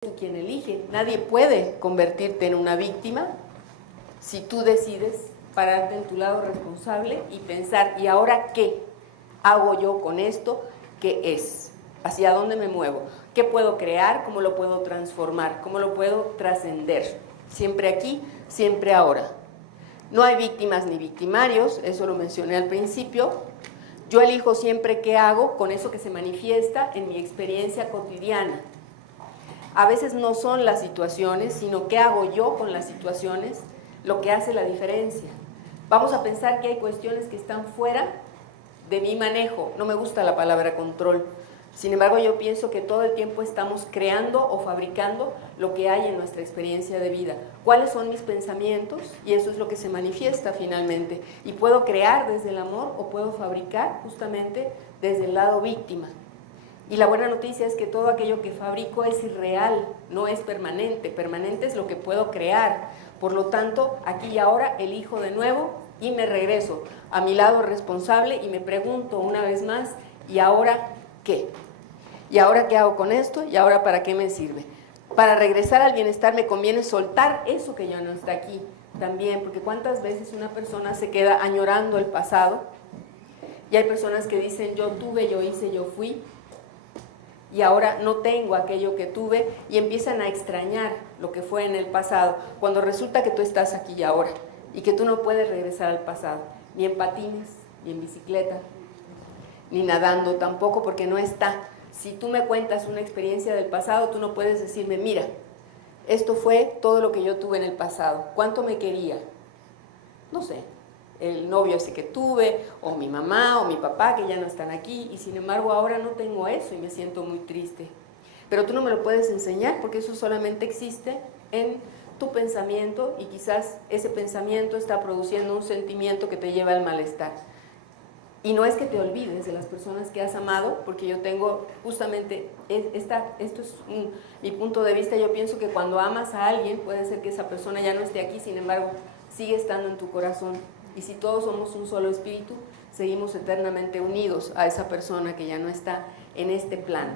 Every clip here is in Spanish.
quien elige. Nadie puede convertirte en una víctima si tú decides pararte en tu lado responsable y pensar, ¿y ahora qué hago yo con esto? ¿Qué es? ¿Hacia dónde me muevo? ¿Qué puedo crear? ¿Cómo lo puedo transformar? ¿Cómo lo puedo trascender? Siempre aquí, siempre ahora. No hay víctimas ni victimarios, eso lo mencioné al principio. Yo elijo siempre qué hago con eso que se manifiesta en mi experiencia cotidiana. A veces no son las situaciones, sino qué hago yo con las situaciones, lo que hace la diferencia. Vamos a pensar que hay cuestiones que están fuera de mi manejo. No me gusta la palabra control. Sin embargo, yo pienso que todo el tiempo estamos creando o fabricando lo que hay en nuestra experiencia de vida. ¿Cuáles son mis pensamientos? Y eso es lo que se manifiesta finalmente. Y puedo crear desde el amor o puedo fabricar justamente desde el lado víctima. Y la buena noticia es que todo aquello que fabrico es irreal, no es permanente. Permanente es lo que puedo crear. Por lo tanto, aquí y ahora elijo de nuevo y me regreso a mi lado responsable y me pregunto una vez más, ¿y ahora qué? ¿Y ahora qué hago con esto? ¿Y ahora para qué me sirve? Para regresar al bienestar me conviene soltar eso que ya no está aquí también, porque cuántas veces una persona se queda añorando el pasado y hay personas que dicen yo tuve, yo hice, yo fui y ahora no tengo aquello que tuve y empiezan a extrañar lo que fue en el pasado, cuando resulta que tú estás aquí y ahora y que tú no puedes regresar al pasado, ni en patines, ni en bicicleta, ni nadando tampoco, porque no está. Si tú me cuentas una experiencia del pasado, tú no puedes decirme, mira, esto fue todo lo que yo tuve en el pasado, ¿cuánto me quería? No sé, el novio ese que tuve, o mi mamá, o mi papá, que ya no están aquí, y sin embargo ahora no tengo eso y me siento muy triste. Pero tú no me lo puedes enseñar, porque eso solamente existe en tu pensamiento, y quizás ese pensamiento está produciendo un sentimiento que te lleva al malestar. Y no es que te olvides de las personas que has amado, porque yo tengo justamente, esto es mi punto de vista, yo pienso que cuando amas a alguien, puede ser que esa persona ya no esté aquí, sin embargo, sigue estando en tu corazón. Y si todos somos un solo espíritu, seguimos eternamente unidos a esa persona que ya no está en este plano.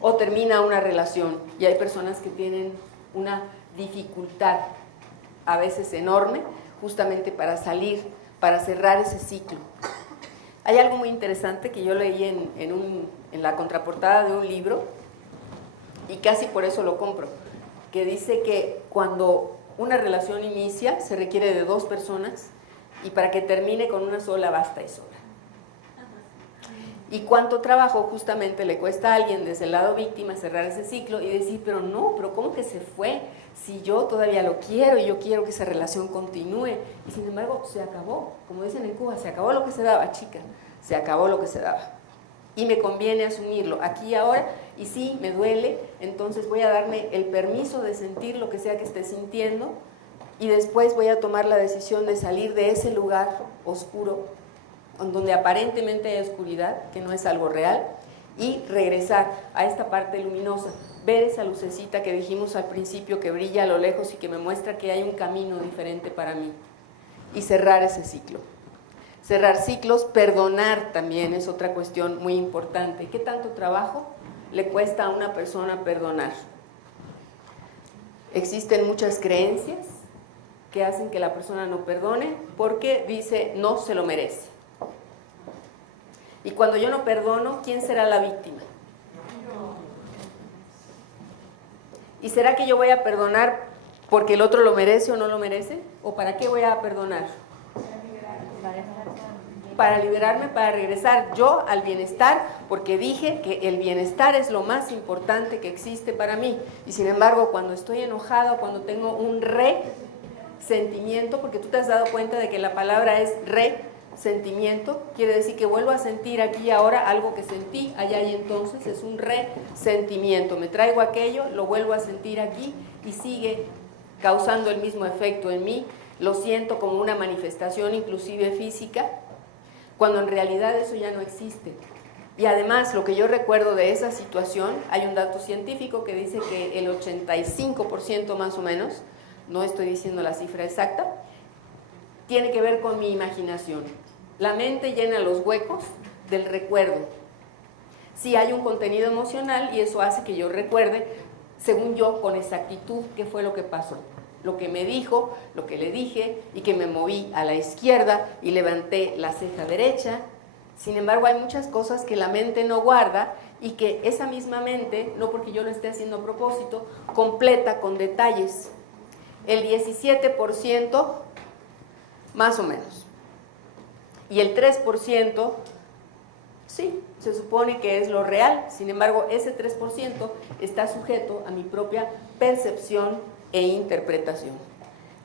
O termina una relación, y hay personas que tienen una dificultad, a veces enorme, justamente para salir, para cerrar ese ciclo. Hay algo muy interesante que yo leí en la contraportada de un libro, y casi por eso lo compro, que dice que cuando una relación inicia se requiere de 2 personas y para que termine con una sola basta y sobra. Y cuánto trabajo justamente le cuesta a alguien desde el lado víctima cerrar ese ciclo y decir, pero ¿cómo que se fue? Si yo todavía lo quiero y yo quiero que esa relación continúe. Y sin embargo, se acabó. Como dicen en Cuba, se acabó lo que se daba, chica. Se acabó lo que se daba. Y me conviene asumirlo aquí y ahora. Y sí, me duele, entonces voy a darme el permiso de sentir lo que sea que esté sintiendo. Y después voy a tomar la decisión de salir de ese lugar oscuro, donde aparentemente hay oscuridad, que no es algo real, y regresar a esta parte luminosa, ver esa lucecita que dijimos al principio que brilla a lo lejos y que me muestra que hay un camino diferente para mí, y cerrar ese ciclo. Cerrar ciclos, perdonar también es otra cuestión muy importante. ¿Qué tanto trabajo le cuesta a una persona perdonar? Existen muchas creencias que hacen que la persona no perdone porque dice no se lo merece. Y cuando yo no perdono, ¿quién será la víctima? ¿Y será que yo voy a perdonar porque el otro lo merece o no lo merece? ¿O para qué voy a perdonar? Para liberarme, para regresar yo al bienestar, porque dije que el bienestar es lo más importante que existe para mí. Y sin embargo, cuando estoy enojado, cuando tengo un resentimiento, porque tú te has dado cuenta de que la palabra es resentimiento, quiere decir que vuelvo a sentir aquí y ahora algo que sentí allá y entonces es un resentimiento. Me traigo aquello, lo vuelvo a sentir aquí y sigue causando el mismo efecto en mí. Lo siento como una manifestación inclusive física, cuando en realidad eso ya no existe. Y además, lo que yo recuerdo de esa situación, hay un dato científico que dice que el 85% más o menos, no estoy diciendo la cifra exacta, tiene que ver con mi imaginación. La mente llena los huecos del recuerdo. Sí hay un contenido emocional y eso hace que yo recuerde, según yo, con exactitud qué fue lo que pasó, lo que me dijo, lo que le dije, y que me moví a la izquierda y levanté la ceja derecha. Sin embargo, hay muchas cosas que la mente no guarda y que esa misma mente, no porque yo lo esté haciendo a propósito, completa con detalles. El 17% más o menos. Y el 3%, sí, se supone que es lo real. Sin embargo, ese 3% está sujeto a mi propia percepción e interpretación.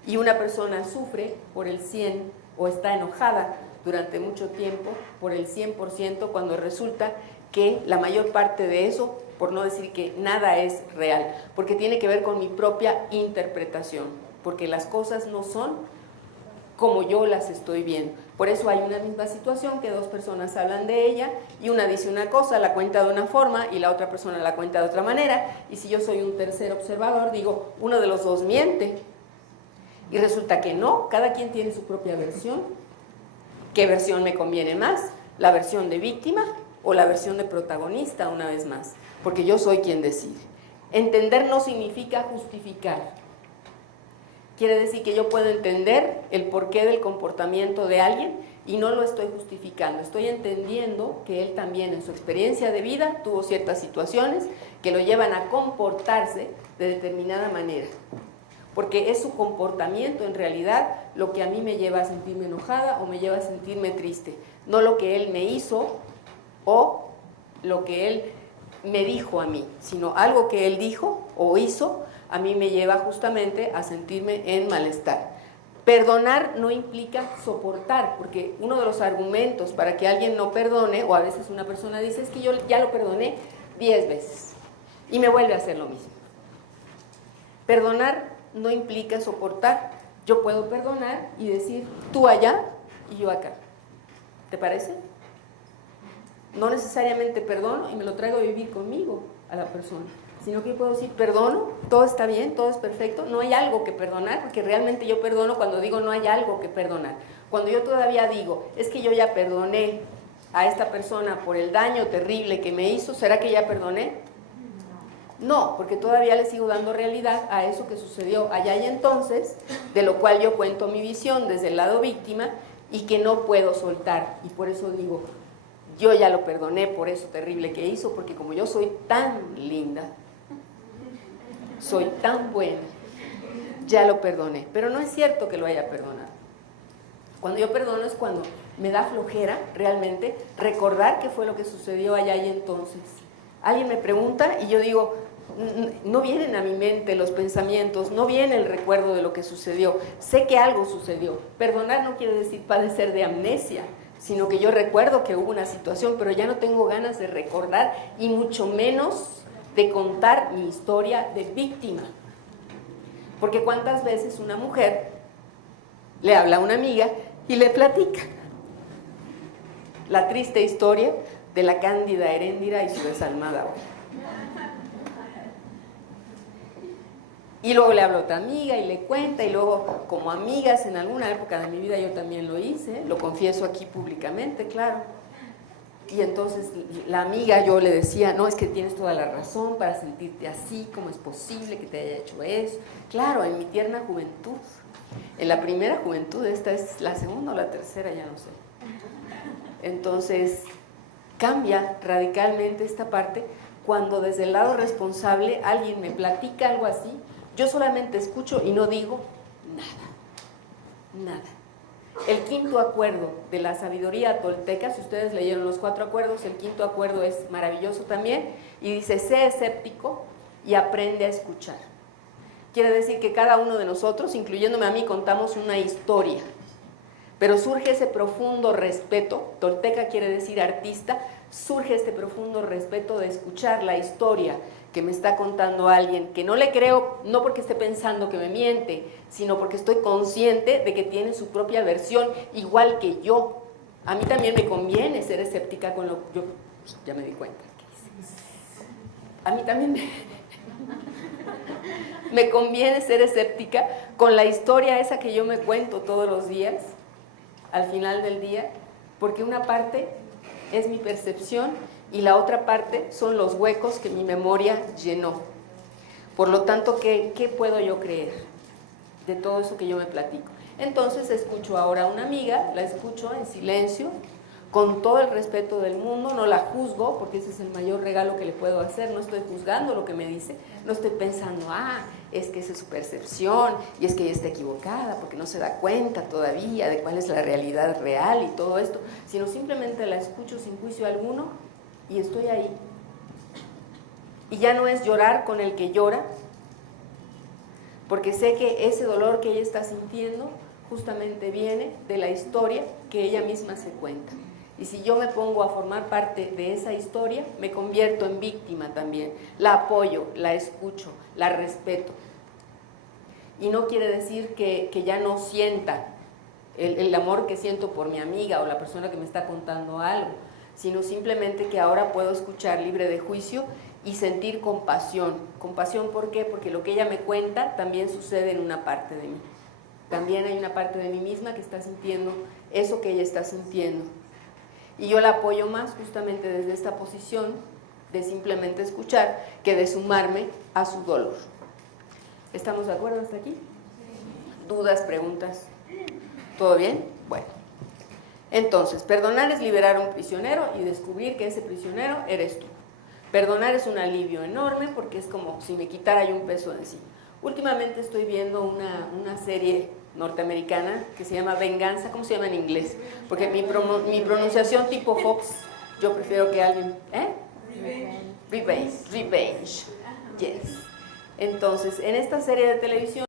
Y una persona sufre por el 100 o está enojada durante mucho tiempo por el 100% cuando resulta que la mayor parte de eso, por no decir que nada es real, porque tiene que ver con mi propia interpretación, porque las cosas no son como yo las estoy viendo. Por eso hay una misma situación que dos personas hablan de ella y una dice una cosa, la cuenta de una forma y la otra persona la cuenta de otra manera, y si yo soy un tercer observador, digo, uno de los dos miente. Y resulta que no, cada quien tiene su propia versión. ¿Qué versión me conviene más? ¿La versión de víctima o la versión de protagonista, una vez más? Porque yo soy quien decide. Entender no significa justificar. Quiere decir que yo puedo entender el porqué del comportamiento de alguien y no lo estoy justificando. Estoy entendiendo que él también en su experiencia de vida tuvo ciertas situaciones que lo llevan a comportarse de determinada manera. Porque es su comportamiento en realidad lo que a mí me lleva a sentirme enojada o me lleva a sentirme triste, no lo que él me hizo o lo que él me dijo a mí, sino algo que él dijo o hizo a mí me lleva justamente a sentirme en malestar. Perdonar no implica soportar, porque uno de los argumentos para que alguien no perdone, o a veces una persona dice, es que yo ya lo perdoné 10 veces y me vuelve a hacer lo mismo. Perdonar no implica soportar. Yo puedo perdonar y decir, tú allá y yo acá. ¿Te parece? No necesariamente perdono y me lo traigo a vivir conmigo a la persona, sino que yo puedo decir, perdono, todo está bien, todo es perfecto, no hay algo que perdonar, porque realmente yo perdono cuando digo no hay algo que perdonar. Cuando yo todavía digo, es que yo ya perdoné a esta persona por el daño terrible que me hizo, ¿será que ya perdoné? No, porque todavía le sigo dando realidad a eso que sucedió allá y entonces, de lo cual yo cuento mi visión desde el lado víctima y que no puedo soltar. Y por eso digo, yo ya lo perdoné por eso terrible que hizo, porque como yo soy tan linda, soy tan buena, ya lo perdoné. Pero no es cierto que lo haya perdonado. Cuando yo perdono es cuando me da flojera realmente recordar qué fue lo que sucedió allá y entonces. Alguien me pregunta y yo digo, no vienen a mi mente los pensamientos, no viene el recuerdo de lo que sucedió, sé que algo sucedió. Perdonar no quiere decir padecer de amnesia, sino que yo recuerdo que hubo una situación, pero ya no tengo ganas de recordar y mucho menos de contar mi historia de víctima. Porque cuántas veces una mujer le habla a una amiga y le platica la triste historia de la cándida Heréndira y su desalmada abuela. Y luego le habla a otra amiga y le cuenta, y luego como amigas en alguna época de mi vida yo también lo hice, lo confieso aquí públicamente, claro. Y entonces la amiga yo le decía, no, es que tienes toda la razón para sentirte así, ¿cómo es posible que te haya hecho eso? Claro, en mi tierna juventud, en la primera juventud, esta es la segunda o la tercera, ya no sé. Entonces cambia radicalmente esta parte cuando desde el lado responsable alguien me platica algo así, yo solamente escucho y no digo nada, nada. El quinto acuerdo de la sabiduría tolteca, si ustedes leyeron los 4 acuerdos, el quinto acuerdo es maravilloso también, y dice, sé escéptico y aprende a escuchar. Quiere decir que cada uno de nosotros, incluyéndome a mí, contamos una historia, pero surge ese profundo respeto, tolteca quiere decir artista, surge este profundo respeto de escuchar la historia que me está contando alguien, que no le creo, no porque esté pensando que me miente, sino porque estoy consciente de que tiene su propia versión, igual que yo. A mí también me conviene ser escéptica con lo que yo ya me di cuenta. A mí también me conviene ser escéptica con la historia esa que yo me cuento todos los días, al final del día, porque una parte es mi percepción y la otra parte son los huecos que mi memoria llenó. Por lo tanto, ¿qué puedo yo creer de todo eso que yo me platico? Entonces escucho ahora a una amiga, la escucho en silencio, con todo el respeto del mundo, no la juzgo, porque ese es el mayor regalo que le puedo hacer, no estoy juzgando lo que me dice, no estoy pensando, es que esa es su percepción, y es que ella está equivocada, porque no se da cuenta todavía de cuál es la realidad real y todo esto, sino simplemente la escucho sin juicio alguno, y estoy ahí. Y ya no es llorar con el que llora, porque sé que ese dolor que ella está sintiendo justamente viene de la historia que ella misma se cuenta. Y si yo me pongo a formar parte de esa historia, me convierto en víctima también. La apoyo, la escucho, la respeto. Y no quiere decir que ya no sienta el amor que siento por mi amiga o la persona que me está contando algo, sino simplemente que ahora puedo escuchar libre de juicio y sentir compasión. ¿Compasión por qué? Porque lo que ella me cuenta también sucede en una parte de mí. También hay una parte de mí misma que está sintiendo eso que ella está sintiendo. Y yo la apoyo más justamente desde esta posición de simplemente escuchar que de sumarme a su dolor. ¿Estamos de acuerdo hasta aquí? ¿Dudas, preguntas? ¿Todo bien? Bueno. Entonces, perdonar es liberar a un prisionero y descubrir que ese prisionero eres tú. Perdonar es un alivio enorme porque es como si me quitara yo un peso de encima. Últimamente estoy viendo una serie norteamericana que se llama Venganza. ¿Cómo se llama en inglés? Porque mi pronunciación tipo Fox, yo prefiero que alguien... Revenge. Yes. Entonces, en esta serie de televisión